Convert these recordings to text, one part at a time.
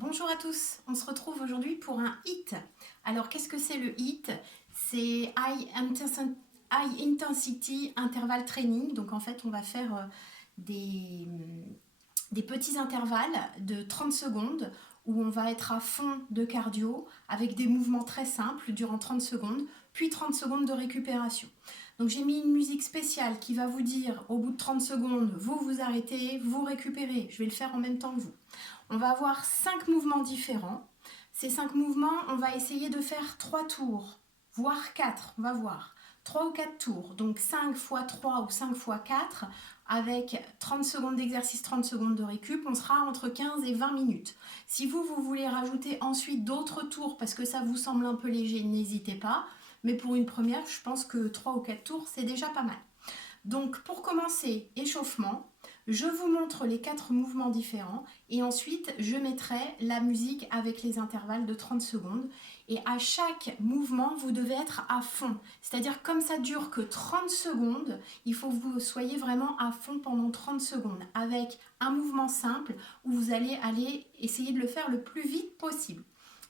Bonjour à tous, on se retrouve aujourd'hui pour un HIIT. Alors qu'est-ce que c'est le HIIT? C'est High Intensity Interval Training. Donc en fait on va faire des petits intervalles de 30 secondes où on va être à fond de cardio avec des mouvements très simples durant 30 secondes, puis 30 secondes de récupération. Donc j'ai mis une musique spéciale qui va vous dire au bout de 30 secondes, vous arrêtez, vous récupérez. Je vais le faire en même temps que vous. On va avoir 5 mouvements différents. Ces 5 mouvements, on va essayer de faire 3 tours, voire 4, on va voir. 3 ou 4 tours, donc 5 x 3 ou 5 x 4, avec 30 secondes d'exercice, 30 secondes de récup, on sera entre 15 et 20 minutes. Si vous voulez rajouter ensuite d'autres tours, parce que ça vous semble un peu léger, n'hésitez pas. Mais pour une première, je pense que 3 ou 4 tours, c'est déjà pas mal. Donc pour commencer, échauffement, je vous montre les 4 mouvements différents et ensuite je mettrai la musique avec les intervalles de 30 secondes. Et à chaque mouvement, vous devez être à fond. C'est-à-dire comme ça dure que 30 secondes, il faut que vous soyez vraiment à fond pendant 30 secondes avec un mouvement simple où vous allez essayer de le faire le plus vite possible.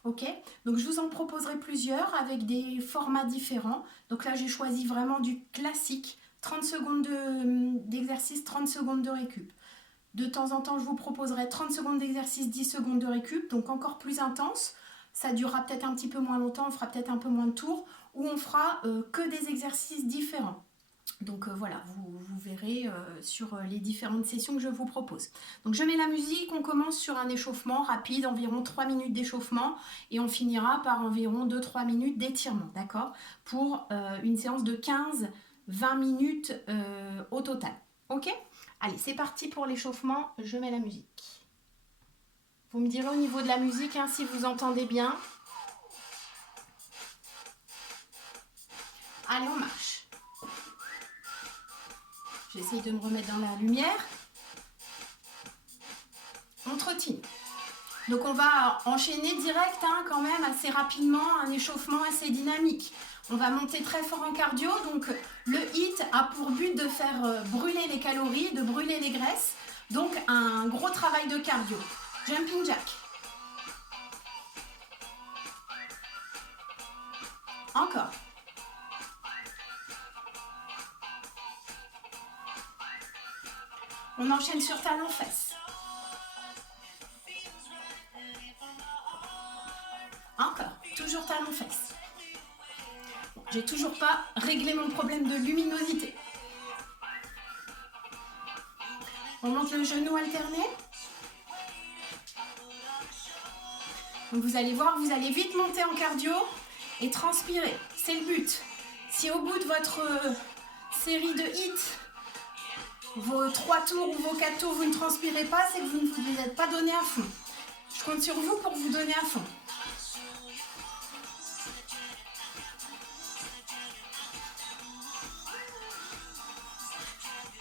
Ok, donc je vous en proposerai plusieurs avec des formats différents. Donc là, j'ai choisi vraiment du classique. 30 secondes d'exercice, 30 secondes de récup. De temps en temps, je vous proposerai 30 secondes d'exercice, 10 secondes de récup, donc encore plus intense. Ça durera peut-être un petit peu moins longtemps, on fera peut-être un peu moins de tours, ou on fera que des exercices différents. Donc voilà, vous verrez sur les différentes sessions que je vous propose. Donc je mets la musique, on commence sur un échauffement rapide, environ 3 minutes d'échauffement, et on finira par environ 2-3 minutes d'étirement, d'accord? Pour une séance de 15-20 minutes au total. Ok? Allez, c'est parti pour l'échauffement, je mets la musique. Vous me direz au niveau de la musique hein, si vous entendez bien. Allez, on marche. J'essaye de me remettre dans la lumière. On trottine. Donc on va enchaîner direct hein, quand même assez rapidement, un échauffement assez dynamique. On va monter très fort en cardio, donc le HIIT a pour but de faire brûler les calories, de brûler les graisses. Donc un gros travail de cardio. Jumping jack. Encore. On enchaîne sur talons-fesses. Encore, toujours talons-fesses. Bon, j'ai toujours pas réglé mon problème de luminosité. On monte le genou alterné. Donc vous allez voir, vous allez vite monter en cardio et transpirer. C'est le but. Si au bout de votre série de HIIT, vos 3 tours ou vos 4 tours, vous ne transpirez pas, c'est que vous ne vous êtes pas donné à fond. Je compte sur vous pour vous donner à fond.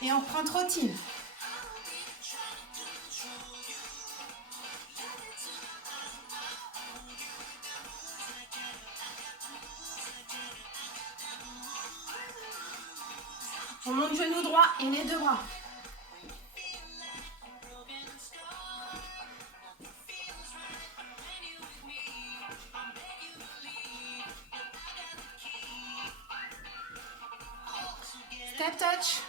Et on reprend trottine. On monte genou droit et les deux bras. Step touch.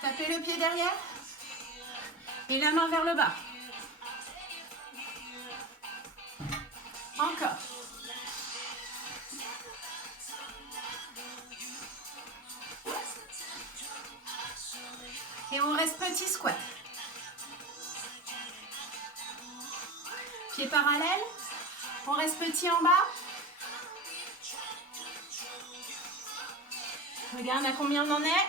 Tapez le pied derrière et la main vers le bas. Encore. Et on reste petit squat. Pieds parallèles. On reste petit en bas. Regarde à combien on en est.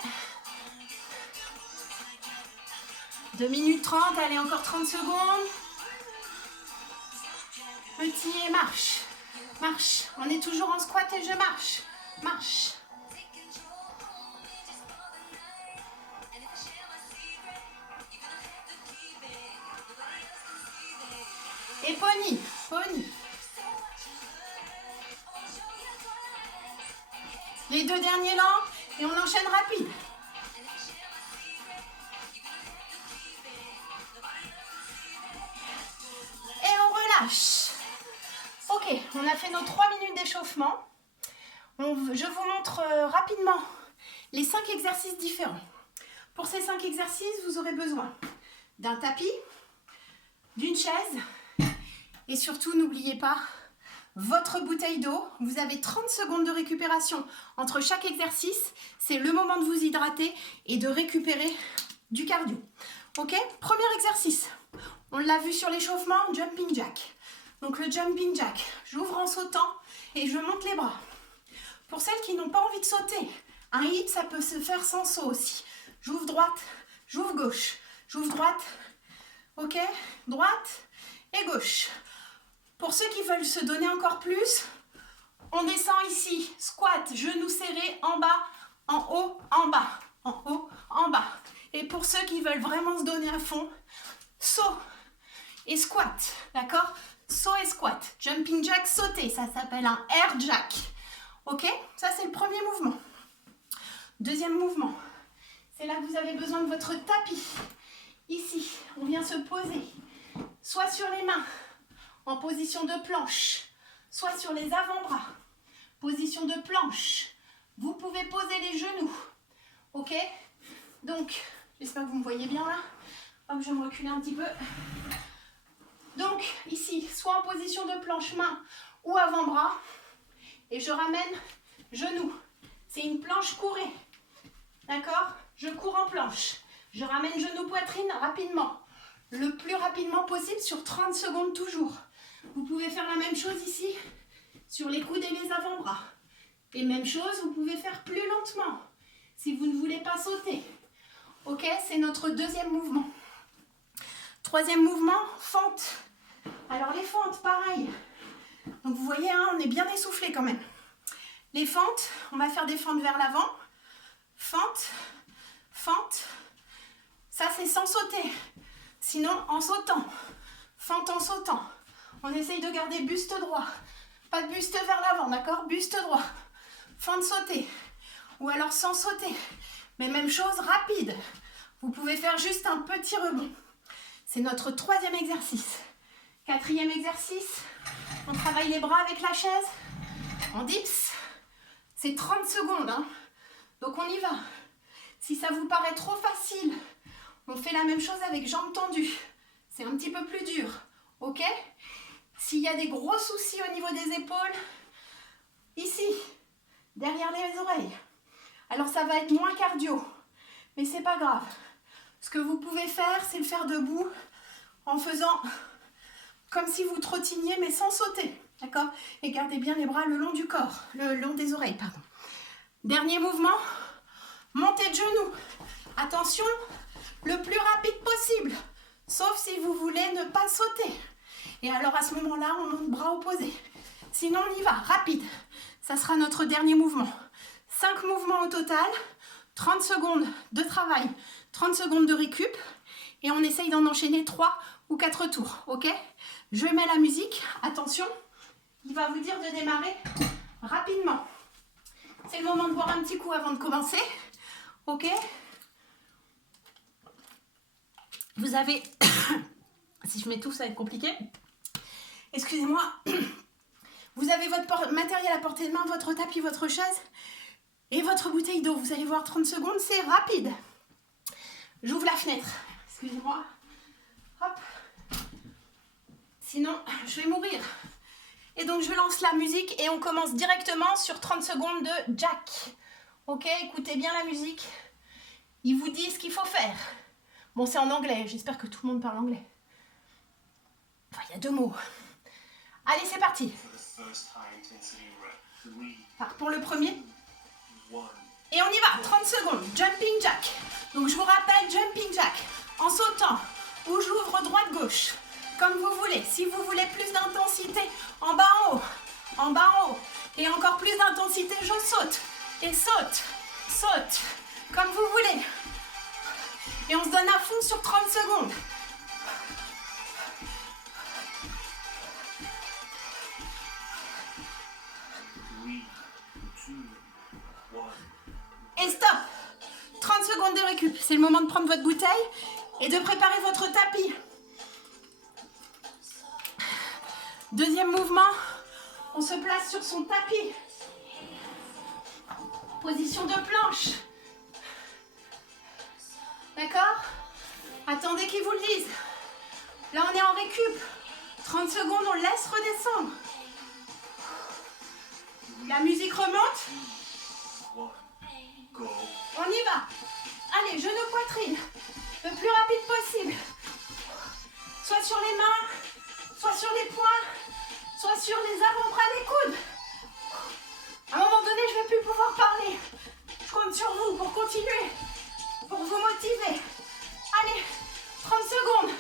2 minutes 30, allez encore 30 secondes. Petit et marche. Marche. On est toujours en squat et je marche. Marche. Et pony. Pony. Les 2 derniers lents et on enchaîne rapide. relâche. Ok, on a fait nos 3 minutes d'échauffement. Je vous montre rapidement les 5 exercices différents. Pour ces 5 exercices, vous aurez besoin d'un tapis, d'une chaise et surtout, n'oubliez pas, votre bouteille d'eau. Vous avez 30 secondes de récupération entre chaque exercice. C'est le moment de vous hydrater et de récupérer du cardio. Ok, premier exercice. On l'a vu sur l'échauffement, jumping jack. Donc le jumping jack, j'ouvre en sautant et je monte les bras. Pour celles qui n'ont pas envie de sauter, un hip, ça peut se faire sans saut aussi. J'ouvre droite, j'ouvre gauche, j'ouvre droite, ok, droite et gauche. Pour ceux qui veulent se donner encore plus, on descend ici, squat, genoux serrés, en bas, en haut, en bas, en haut, en bas. Et pour ceux qui veulent vraiment se donner à fond, saut et squat, d'accord? Saut et squat, jumping jack, sauter, ça s'appelle un air jack. Ok? Ça c'est le premier mouvement. Deuxième mouvement, c'est là que vous avez besoin de votre tapis. Ici, on vient se poser, soit sur les mains, en position de planche, soit sur les avant-bras, position de planche. Vous pouvez poser les genoux, ok? Donc, j'espère que vous me voyez bien là. Hop, je vais me reculer un petit peu. Donc, ici, soit en position de planche, main ou avant-bras. Et je ramène genoux. C'est une planche courée. D'accord? Je cours en planche. Je ramène genou, poitrine rapidement. Le plus rapidement possible sur 30 secondes toujours. Vous pouvez faire la même chose ici sur les coudes et les avant-bras. Et même chose, vous pouvez faire plus lentement si vous ne voulez pas sauter. Ok, c'est notre deuxième mouvement. Troisième mouvement, fente. Alors les fentes, pareil. Donc vous voyez, hein, on est bien essoufflé quand même. Les fentes, on va faire des fentes vers l'avant. Fente, fente. Ça c'est sans sauter. Sinon en sautant. Fente en sautant. On essaye de garder buste droit. Pas de buste vers l'avant, d'accord? Buste droit. Fente sautée. Ou alors sans sauter. Mais même chose, rapide. Vous pouvez faire juste un petit rebond. C'est notre troisième exercice. Quatrième exercice. On travaille les bras avec la chaise. En dips. C'est 30 secondes. Hein. Donc on y va. Si ça vous paraît trop facile, on fait la même chose avec jambes tendues. C'est un petit peu plus dur. Ok? S'il y a des gros soucis au niveau des épaules, ici, derrière les oreilles. Alors ça va être moins cardio, mais c'est pas grave. Ce que vous pouvez faire, c'est le faire debout en faisant comme si vous trottiniez, mais sans sauter. D'accord? Et gardez bien les bras le long du corps, le long des oreilles, pardon. Dernier mouvement, montée de genoux. Attention, le plus rapide possible, sauf si vous voulez ne pas sauter. Et alors à ce moment-là, on monte bras opposés. Sinon, on y va, rapide. Ça sera notre dernier mouvement. 5 mouvements au total, 30 secondes de travail, 30 secondes de récup. Et on essaye d'en enchaîner 3 ou 4 tours, ok? Je mets la musique, attention, il va vous dire de démarrer rapidement. C'est le moment de boire un petit coup avant de commencer, ok? Vous avez, si je mets tout ça va être compliqué, excusez-moi, vous avez votre matériel à portée de main, votre tapis, votre chaise et votre bouteille d'eau. Vous allez voir 30 secondes, c'est rapide. J'ouvre la fenêtre, excusez-moi, hop, sinon je vais mourir. Et donc je lance la musique et on commence directement sur 30 secondes de jack. Ok, écoutez bien la musique, il vous dit ce qu'il faut faire. Bon, c'est en anglais, j'espère que tout le monde parle anglais. Enfin, il y a 2 mots. Allez, c'est parti. Pour le premier. Et on y va, 30 secondes. Jumping jack. Donc, je vous rappelle, jumping jack. En sautant, ou j'ouvre droite-gauche. Comme vous voulez. Si vous voulez plus d'intensité, en bas en haut. En bas en haut. Et encore plus d'intensité, je saute. Et saute. Saute. Comme vous voulez. Et on se donne à fond sur 30 secondes. Et stop. 30 secondes de récup. C'est le moment de prendre votre bouteille et de préparer votre tapis. Deuxième mouvement, on se place sur son tapis. Position de planche. D'accord? Attendez qu'ils vous le disent. Là, on est en récup. 30 secondes, on laisse redescendre. La musique remonte. On y va. Allez, genou poitrine. Le plus rapide possible. Soit sur les mains, soit sur les poings, soit sur les avant-bras des coudes. À un moment donné, je ne vais plus pouvoir parler. Je compte sur vous pour continuer, pour vous motiver. Allez, 30 secondes.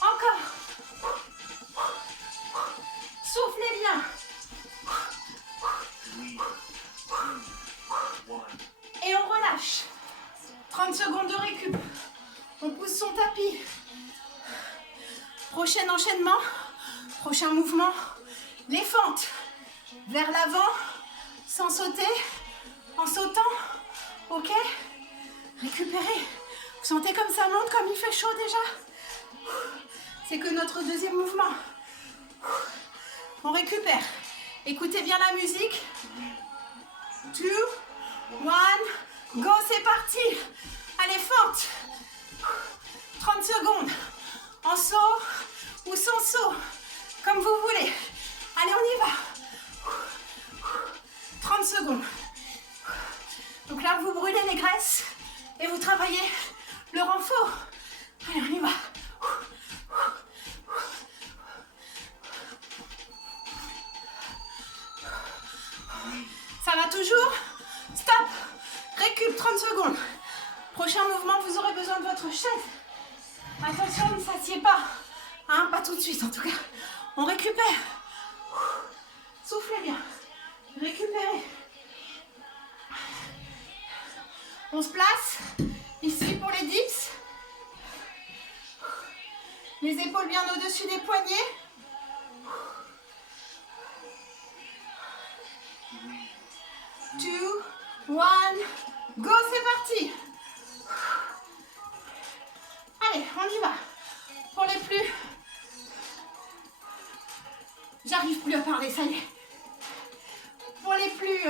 Encore. Soufflez bien. Et on relâche. 30 secondes de récup. On pousse son tapis. Prochain enchaînement. Prochain mouvement. Les fentes. Vers l'avant. Sans sauter. En sautant. Ok. Récupérez. Vous sentez comme ça monte, comme il fait chaud déjà? C'est que notre deuxième mouvement. On récupère. Écoutez bien la musique. 2, 1, go, c'est parti. Allez, forte. 30 secondes. En saut ou sans saut. Comme vous voulez. Allez, on y va. 30 secondes. Donc là, vous brûlez les graisses et vous travaillez le renfort. Allez, on y va. Ça va toujours? Stop. Récup 30 secondes. Prochain mouvement, vous aurez besoin de votre chaise. Attention, ne s'assied pas. Hein, pas tout de suite en tout cas. On récupère. Soufflez bien. Récupérez. On se place. Ici pour les dips. Les épaules bien au-dessus des poignets. 2, 1, go, c'est parti. Allez, on y va. Pour les plus... J'arrive plus à parler, ça y est. Pour les plus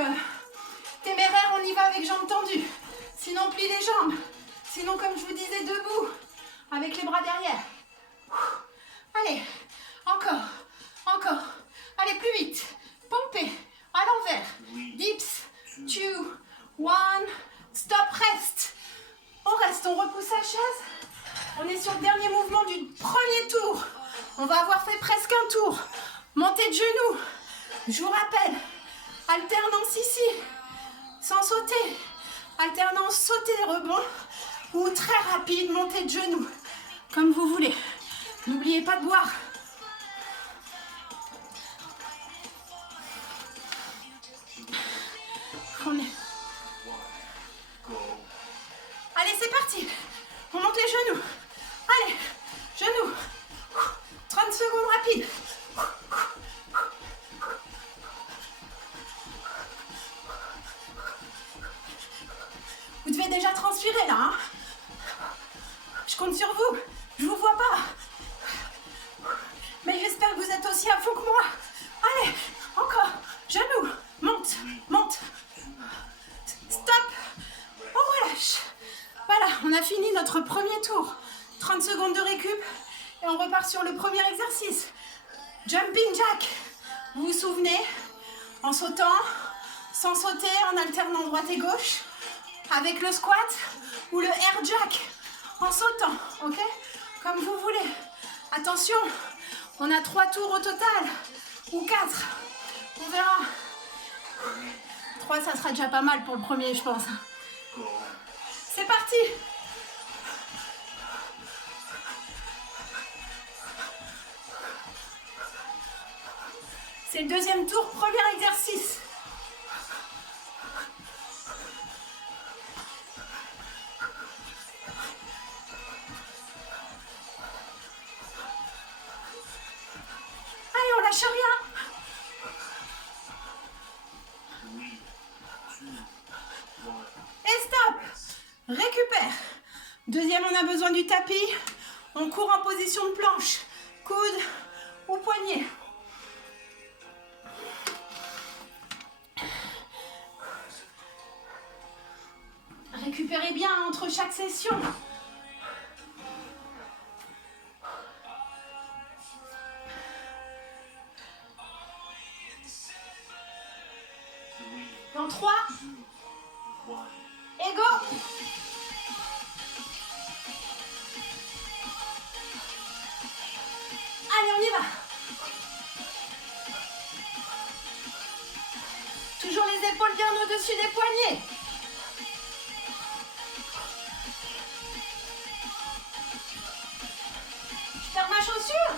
téméraires, on y va avec jambes tendues. Sinon, plie les jambes. Sinon, comme je vous disais, debout. Avec les bras derrière. Allez, encore, encore. Allez, plus vite. Pompez, à l'envers. Dips, 2, 1, stop, reste. On reste, on repousse la chaise. On est sur le dernier mouvement du premier tour. On va avoir fait presque un tour. Montée de genoux. Je vous rappelle, alternance ici, sans sauter. Alternance sauter, rebond. Ou très rapide, montée de genoux. Comme vous voulez. N'oubliez pas de boire. Allez, c'est parti. On monte les genoux. Allez, genoux. 30 secondes rapides. Vous devez déjà transpirer là. Hein, je compte sur vous. Je vous vois pas. Mais j'espère que vous êtes aussi à fond que moi. Allez, encore. Genoux. Monte, monte. Stop. On relâche. Voilà, on a fini notre premier tour. 30 secondes de récup. Et on repart sur le premier exercice. Jumping jack. Vous vous souvenez? En sautant, sans sauter, en alternant droite et gauche. Avec le squat ou le air jack. En sautant, ok? Comme vous voulez. Attention, on a 3 tours au total. Ou 4. On verra. 3, ça sera déjà pas mal pour le premier, je pense. C'est parti. C'est le deuxième tour, premier exercice. Allez, on lâche rien. Et stop. Récupère. Deuxième, on a besoin du tapis. On court en position de planche. Coude ou poignet. Récupérez bien entre chaque session. Dans 3, et go! Allez, on y va! Toujours les épaules bien au-dessus des poignets. Je perds ma chaussure.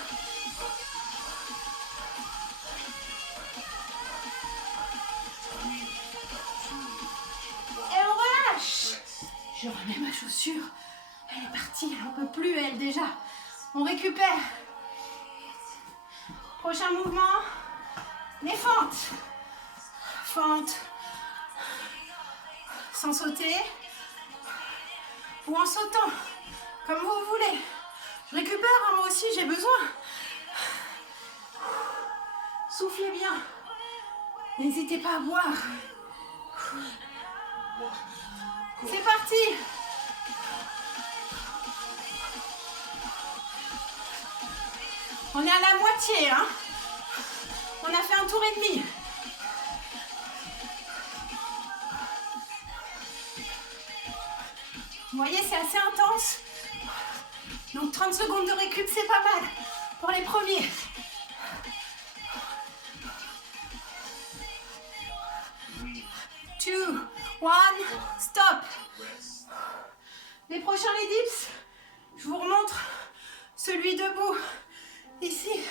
Et on relâche. Je remets ma chaussure. Elle est partie, elle n'en peut plus, elle déjà. On récupère. Prochain mouvement. Les fentes. Fente. Sans sauter. Ou en sautant. Comme vous voulez. Je récupère, hein, moi aussi j'ai besoin. Soufflez bien. N'hésitez pas à boire. C'est parti. On est à la moitié, hein. On a fait un tour et demi. Vous voyez, c'est assez intense. Donc 30 secondes de récup, c'est pas mal pour les premiers. Two, one, stop. Les prochains, les dips, je vous remontre celui debout. Ici.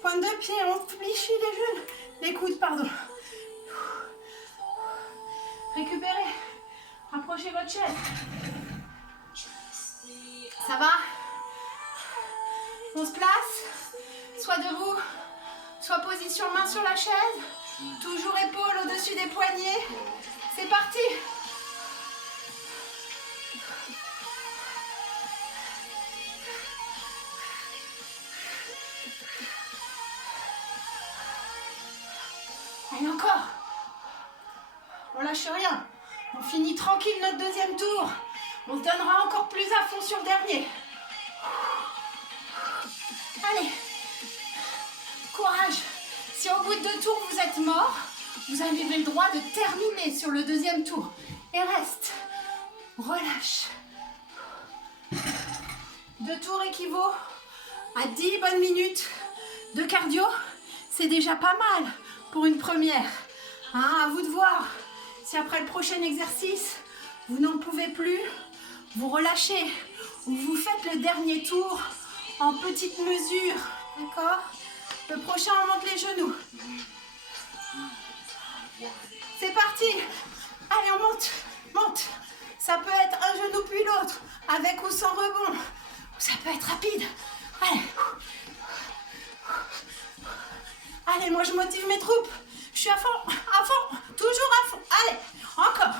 Pointe de pied, on fléchit les genoux. Les coudes, pardon. Récupérez. Rapprochez votre chaise. Ça va? On se place. Soit debout, soit position main sur la chaise. Toujours épaules au-dessus des poignets. C'est parti. Allez, encore. On lâche rien. On finit tranquille notre deuxième tour. On se donnera encore plus à fond sur le dernier. Allez. Courage. Si au bout de 2 tours vous êtes mort, vous avez le droit de terminer sur le deuxième tour. Et reste. Relâche. 2 tours équivaut à 10 bonnes minutes de cardio. C'est déjà pas mal pour une première. Hein, à vous de voir. Si après le prochain exercice, vous n'en pouvez plus, vous relâchez ou vous faites le dernier tour en petite mesure. D'accord? Le prochain, on monte les genoux. C'est parti. Allez, on monte. Monte. Ça peut être un genou puis l'autre, avec ou sans rebond. Ça peut être rapide. Allez. Allez, moi je motive mes troupes. Je suis à fond, toujours à fond. Allez, encore.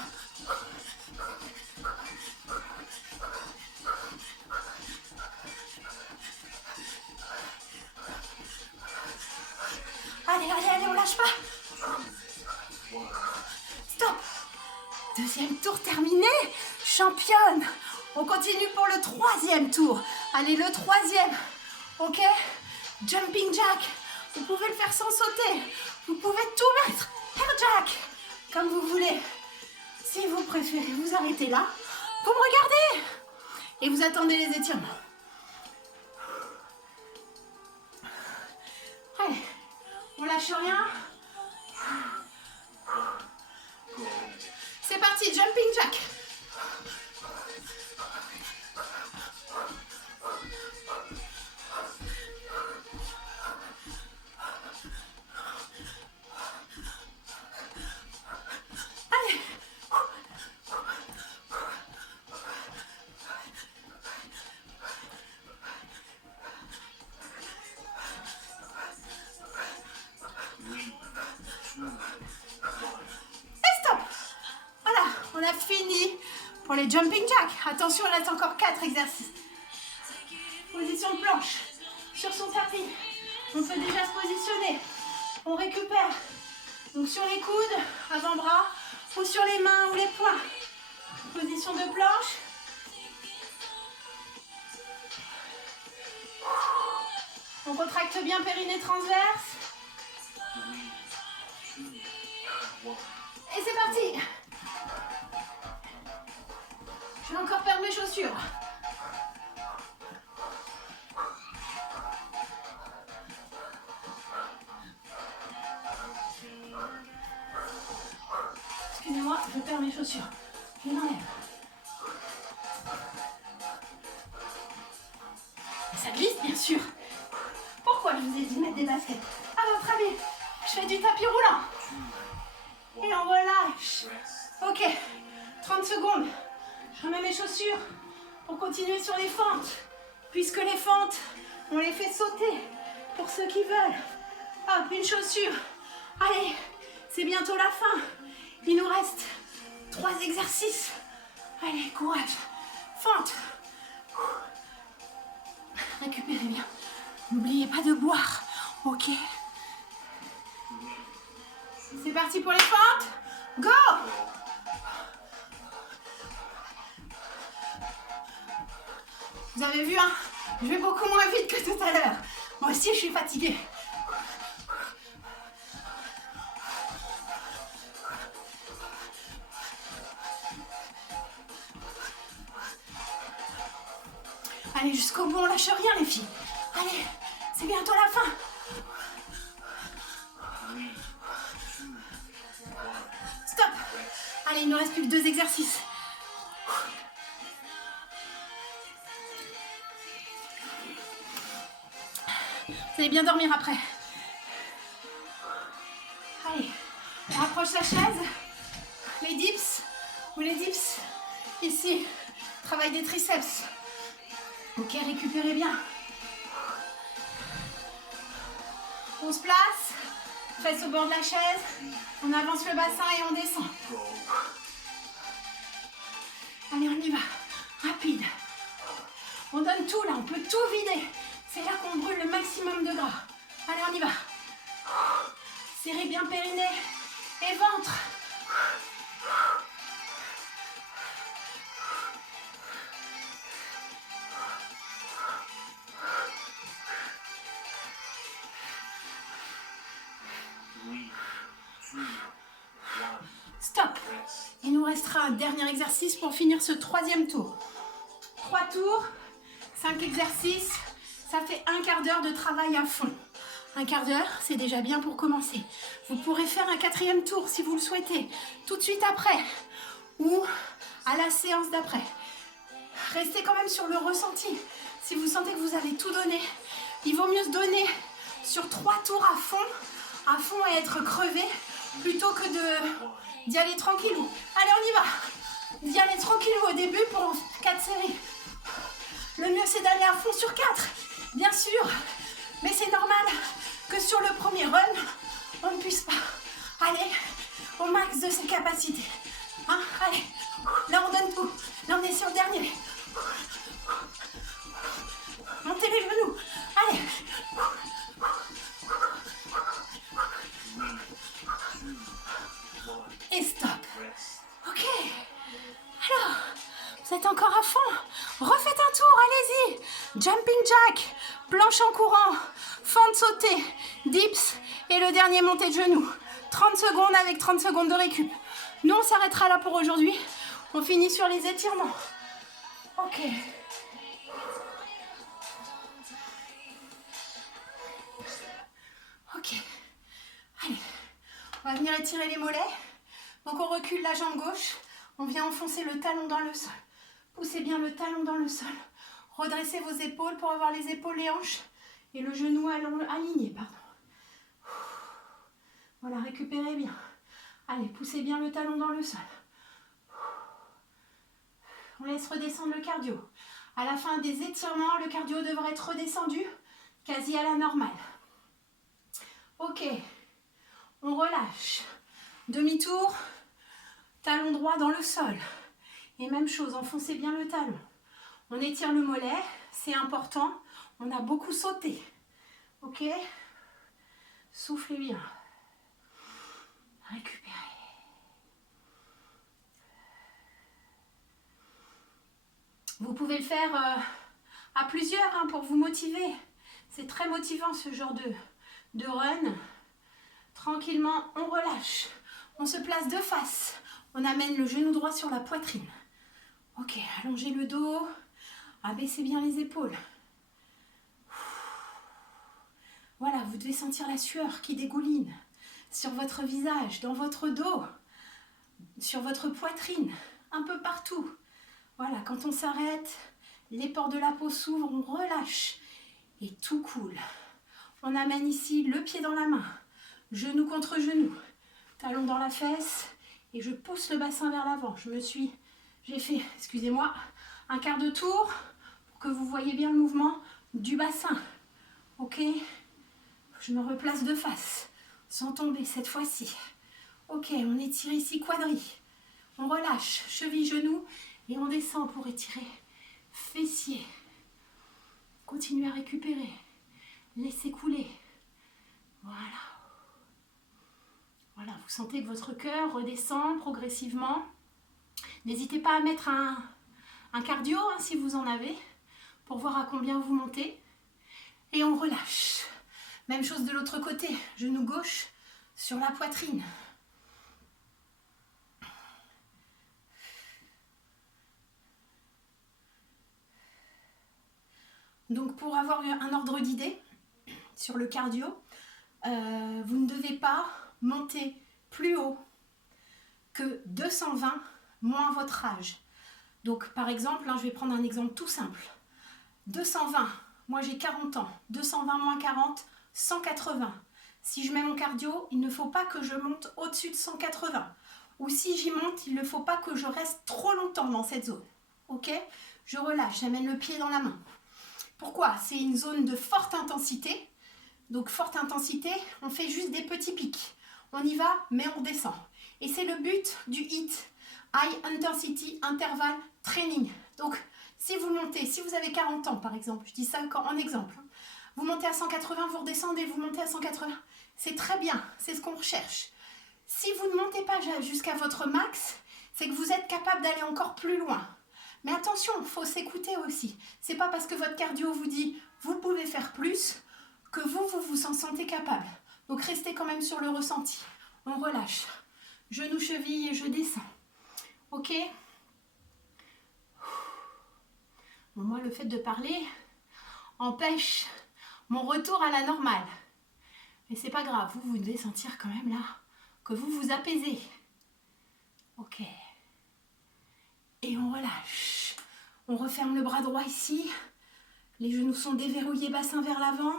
Allez, on lâche pas. Stop. Deuxième tour terminé. Championne. On continue pour le 3e tour. Allez, le 3e. Ok? Jumping jack. Vous pouvez le faire sans sauter. Vous pouvez tout mettre. Air jack. Comme vous voulez. Si vous préférez vous arrêter là, vous me regardez. Et vous attendez les étirements. Allez. On lâche rien. C'est parti, jumping jack. Allez. On a fini pour les jumping jacks. Attention, il reste encore 4 exercices. Position de planche sur son tapis. On peut déjà se positionner. On récupère. Donc sur les coudes, avant-bras, ou sur les mains ou les poings. Position de planche. On contracte bien périnée transverse. Et c'est parti. Je vais encore perdre mes chaussures. Excusez-moi, je perds mes chaussures. Je les enlève. Ça glisse, bien sûr. Pourquoi je vous ai dit de mettre des baskets? À votre avis, je fais du tapis roulant. Et on relâche. Ok, 30 secondes. Je remets mes chaussures pour continuer sur les fentes. Puisque les fentes, on les fait sauter pour ceux qui veulent. Hop, une chaussure. Allez, c'est bientôt la fin. Il nous reste 3 exercices. Allez, courage. Fente. Récupérez bien. N'oubliez pas de boire. Ok. C'est parti pour les fentes. Go! Vous avez vu, hein? Je vais beaucoup moins vite que tout à l'heure. Moi aussi, je suis fatiguée. Allez, jusqu'au bout, on lâche rien, les filles. Allez, c'est bientôt la fin. Stop. Allez, il ne nous reste plus que 2 exercices. Vous allez bien dormir après. Allez, on rapproche la chaise. Les dips ou les dips. Ici, travail des triceps. Ok, récupérez bien. On se place, fesses au bord de la chaise, on avance le bassin et on descend. Allez, on y va. Rapide. On donne tout là, on peut tout vider. C'est là qu'on brûle le maximum de gras. Allez, on y va. Serrez bien périnée et ventre. Stop. Il nous restera un dernier exercice pour finir ce 3e tour. 3 tours, 5 exercices, ça fait un quart d'heure de travail à fond. Un quart d'heure, c'est déjà bien pour commencer. Vous pourrez faire un 4e tour si vous le souhaitez, tout de suite après ou à la séance d'après. Restez quand même sur le ressenti. Si vous sentez que vous avez tout donné, il vaut mieux se donner sur 3 tours à fond et être crevé, plutôt que d'y aller tranquillou. Allez, on y va. D'y aller tranquillou au début pour 4 séries. Le mieux, c'est d'aller à fond sur 4, bien sûr. Mais c'est normal que sur le premier run, on ne puisse pas aller au max de ses capacités. Hein? Allez, là, on donne tout. Là, on est sur le dernier. Montez les genoux. Allez. Et stop. Ok. Alors, vous êtes encore à fond. Refaites un tour, allez-y. Jumping jack, planche en courant, fente sautée, dips et le dernier montée de genoux. 30 secondes avec 30 secondes de récup. Nous, on s'arrêtera là pour aujourd'hui. On finit sur les étirements. Ok. Ok. Allez. On va venir étirer les mollets. Donc on recule la jambe gauche. On vient enfoncer le talon dans le sol. Poussez bien le talon dans le sol. Redressez vos épaules pour avoir les épaules, les hanches et le genou aligné. Pardon. Voilà, récupérez bien. Allez, poussez bien le talon dans le sol. On laisse redescendre le cardio. À la fin des étirements, le cardio devrait être redescendu quasi à la normale. Ok, on relâche. Demi-tour, talon droit dans le sol. Et même chose, enfoncez bien le talon. On étire le mollet, c'est important. On a beaucoup sauté. Ok? Soufflez bien. Récupérez. pouvez le faire à plusieurs hein, pour vous motiver. C'est très motivant ce genre de run. Tranquillement, on relâche. On se place de face. On amène le genou droit sur la poitrine. Ok, allongez le dos. Abaissez bien les épaules. Voilà, vous devez sentir la sueur qui dégouline sur votre visage, dans votre dos, sur votre poitrine, un peu partout. Voilà, quand on s'arrête, les pores de la peau s'ouvrent, on relâche et tout coule. On amène ici le pied dans la main, genou contre genou, talon dans la fesse et je pousse le bassin vers l'avant. J'ai fait, excusez-moi, un quart de tour pour que vous voyez bien le mouvement du bassin. Ok ? Je me replace de face, sans tomber cette fois-ci. Ok, on étire ici quadri. On relâche, cheville, genou, et on descend pour étirer fessier. Continuez à récupérer. Laissez couler. Voilà. Voilà, vous sentez que votre cœur redescend progressivement. N'hésitez pas à mettre un cardio, hein, si vous en avez, pour voir à combien vous montez. Et on relâche. Même chose de l'autre côté, genou gauche sur la poitrine. Donc pour avoir un ordre d'idée sur le cardio, vous ne devez pas monter plus haut que 220 moins votre âge. Donc par exemple, hein, je vais prendre un exemple tout simple. 220, moi j'ai 40 ans, 220 moins 40, 180. Si je mets mon cardio, il ne faut pas que je monte au-dessus de 180. Ou si j'y monte, il ne faut pas que je reste trop longtemps dans cette zone. Ok ? Je relâche, j'amène le pied dans la main. Pourquoi ? C'est une zone de forte intensité. Donc forte intensité, on fait juste des petits pics. On y va, mais on redescend. Et c'est le but du HIIT, High Intensity Interval Training. Donc si vous montez, si vous avez 40 ans par exemple, je dis ça en exemple, vous montez à 180, vous redescendez, vous montez à 180. C'est très bien, c'est ce qu'on recherche. Si vous ne montez pas jusqu'à votre max, c'est que vous êtes capable d'aller encore plus loin. Mais attention, il faut s'écouter aussi. C'est pas parce que votre cardio vous dit vous pouvez faire plus que vous vous en sentez capable. Donc restez quand même sur le ressenti. On relâche. Genou, cheville et je descends. Ok ? Bon, moi, le fait de parler empêche mon retour à la normale. Mais c'est pas grave, vous devez sentir quand même là que vous vous apaisez. Ok. Et on relâche. On referme le bras droit ici. Les genoux sont déverrouillés, bassin vers l'avant.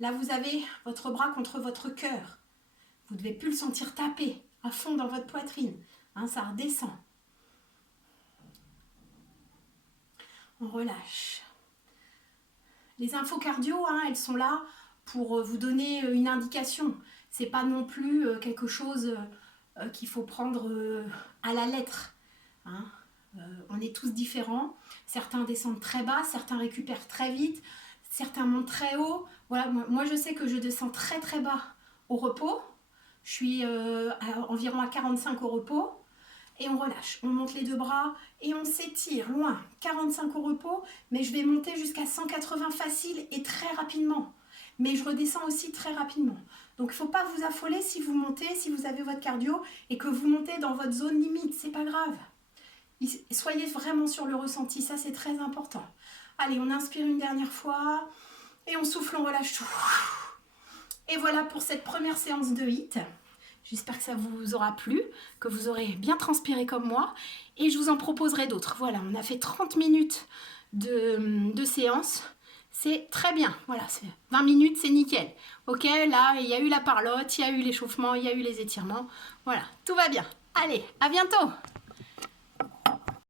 Là, vous avez votre bras contre votre cœur. Vous ne devez plus le sentir taper à fond dans votre poitrine. Hein, ça redescend. On relâche. Les infos cardio, hein, elles sont là pour vous donner une indication. C'est pas non plus quelque chose qu'il faut prendre à la lettre. Hein. On est tous différents. Certains descendent très bas, certains récupèrent très vite, certains montent très haut. Voilà, moi je sais que je descends très très bas au repos. Je suis environ à 45 au repos. Et on relâche, on monte les deux bras et on s'étire loin, 45 au repos, mais je vais monter jusqu'à 180 facile et très rapidement. Mais je redescends aussi très rapidement. Donc il ne faut pas vous affoler si vous montez, si vous avez votre cardio et que vous montez dans votre zone limite, c'est pas grave. Soyez vraiment sur le ressenti, ça c'est très important. Allez, on inspire une dernière fois et on souffle, on relâche tout. Et voilà pour cette première séance de HIIT. J'espère que ça vous aura plu, que vous aurez bien transpiré comme moi. Et je vous en proposerai d'autres. Voilà, on a fait 30 minutes de séance. C'est très bien. Voilà, 20 minutes, c'est nickel. Ok, là, il y a eu la parlotte, il y a eu l'échauffement, il y a eu les étirements. Voilà, tout va bien. Allez, à bientôt!